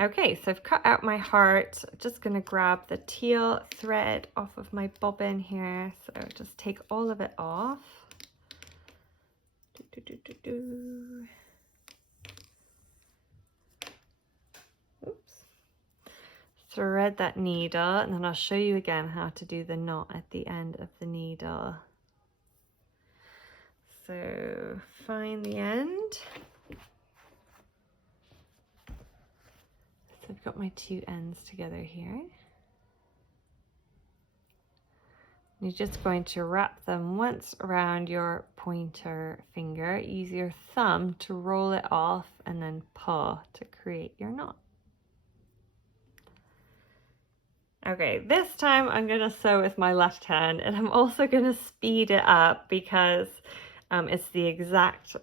Okay, so I've cut out my heart. I'm just going to grab the teal thread off of my bobbin here. So just take all of it off. Oops. Thread that needle, and then I'll show you again how to do the knot at the end of the needle. So find the end. So I've got my two ends together here. You're just going to wrap them once around your pointer finger. Use your thumb to roll it off and then pull to create your knot. Okay, this time I'm going to sew with my left hand, and I'm also going to speed it up because it's the exact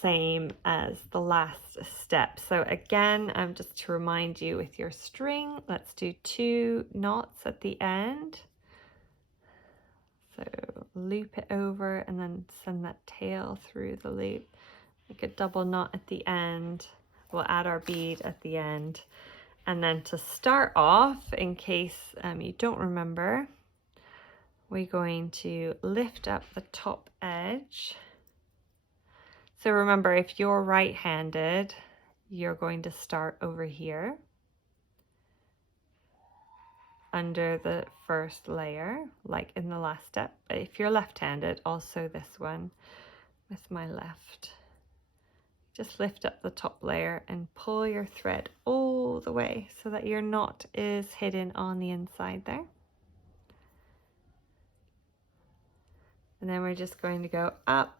same as the last step. So again, just to remind you with your string, let's do 2 knots at the end. So loop it over and then send that tail through the loop. Make a double knot at the end. We'll add our bead at the end. And then to start off, in case you don't remember, we're going to lift up the top edge. So remember, if you're right-handed, you're going to start over here under the first layer, like in the last step. But if you're left-handed, also this one with my left. Just lift up the top layer and pull your thread all the way so that your knot is hidden on the inside there. And then we're just going to go up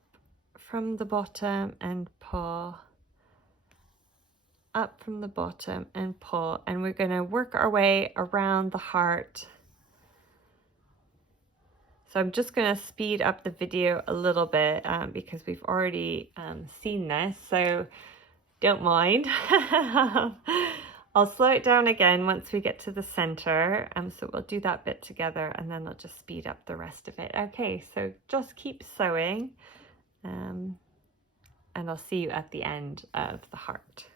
from the bottom and pull, up from the bottom and pull, and we're going to work our way around the heart. So I'm just going to speed up the video a little bit because we've already seen this, so don't mind. I'll slow it down again once we get to the center, so we'll do that bit together and then I'll just speed up the rest of it. Okay, so just keep sewing and I'll see you at the end of the heart.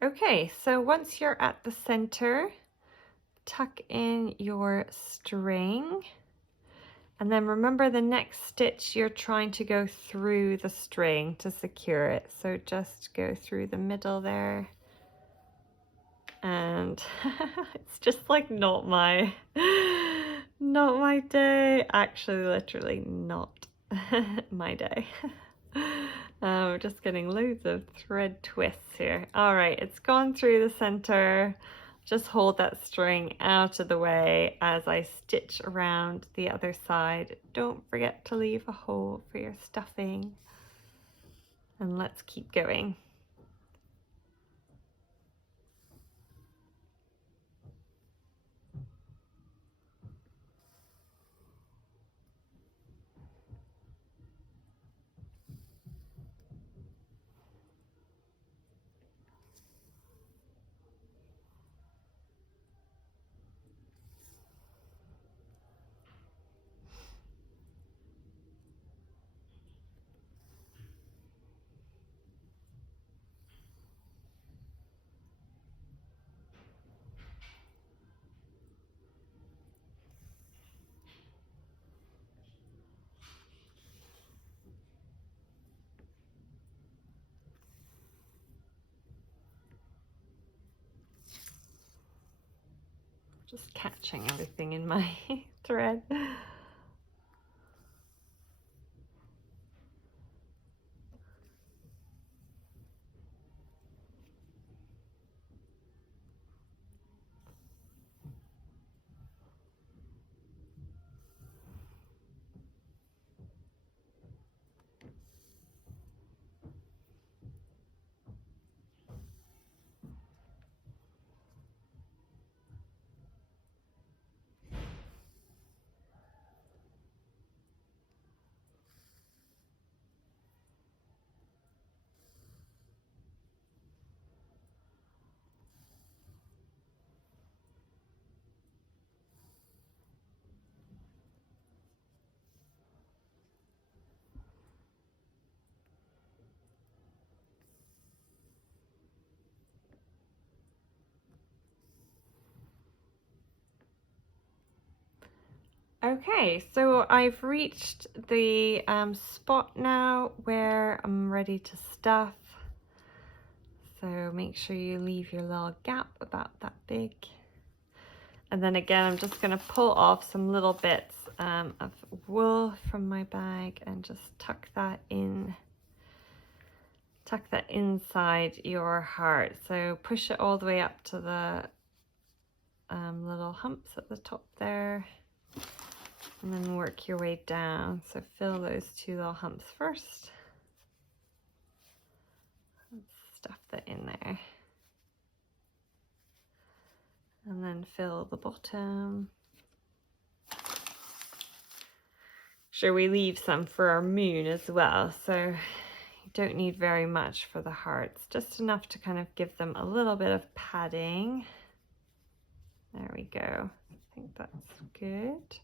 Okay, so once you're at the center, tuck in your string, and then remember the next stitch you're trying to go through the string to secure it. So just go through the middle there, and it's just like not my day. Actually, literally not my day. We're just getting loads of thread twists here. All right, it's gone through the center. Just hold that string out of the way as I stitch around the other side. Don't forget to leave a hole for your stuffing. And let's keep going. Just catching everything in my thread. Okay, so I've reached the spot now where I'm ready to stuff. So make sure you leave your little gap about that big. And then again, I'm just going to pull off some little bits of wool from my bag and just tuck that in. Tuck that inside your heart. So push it all the way up to the little humps at the top there. And then work your way down. So fill those two little humps first. Stuff that in there. And then fill the bottom. Sure, we leave some for our moon as well. So you don't need very much for the hearts. Just enough to kind of give them a little bit of padding. There we go. I think that's good.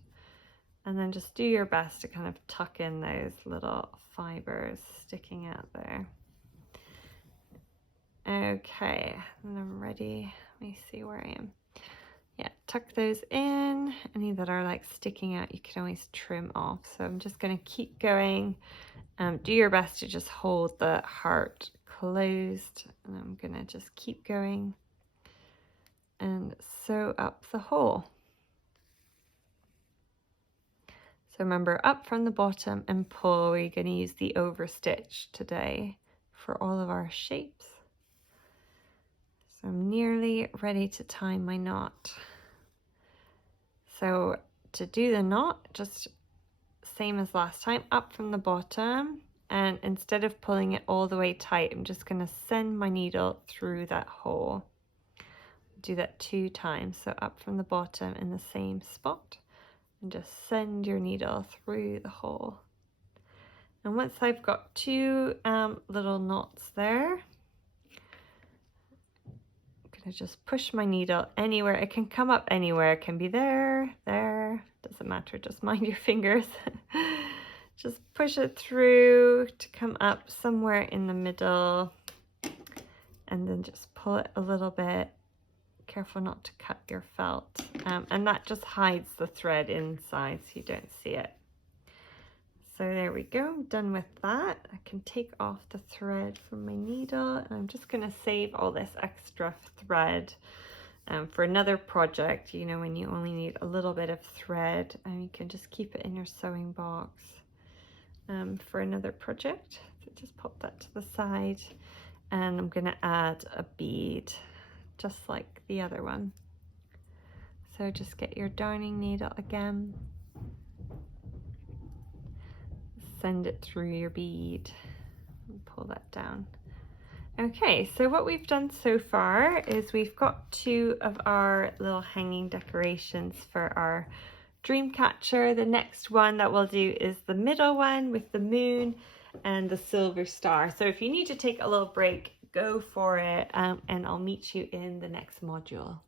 And then just do your best to kind of tuck in those little fibers sticking out there. Okay, and I'm ready. Let me see where I am. Yeah, tuck those in. Any that are like sticking out, you can always trim off. So I'm just going to keep going. Do your best to just hold the heart closed. And I'm going to just keep going and sew up the hole. So remember, up from the bottom and pull. We're going to use the overstitch today for all of our shapes. So I'm nearly ready to tie my knot. So to do the knot, just same as last time, up from the bottom, and instead of pulling it all the way tight, I'm just going to send my needle through that hole. Do that 2 times. So up from the bottom in the same spot. And just send your needle through the hole. And once I've got 2 little knots there, I'm gonna just push my needle anywhere. It can come up anywhere. It can be there, doesn't matter, just mind your fingers. Just push it through to come up somewhere in the middle, and then just pull it a little bit. Careful not to cut your felt, and that just hides the thread inside so you don't see it. So there we go, I'm done with that. I can take off the thread from my needle, and I'm just going to save all this extra thread for another project, you know, when you only need a little bit of thread, and you can just keep it in your sewing box for another project. So just pop that to the side, and I'm going to add a bead just like the other one. So just get your darning needle again, send it through your bead and pull that down. Okay, so what we've done so far is we've got 2 of our little hanging decorations for our dream catcher. The next one that we'll do is the middle one with the moon and the silver star. So if you need to take a little break, go for it, and I'll meet you in the next module.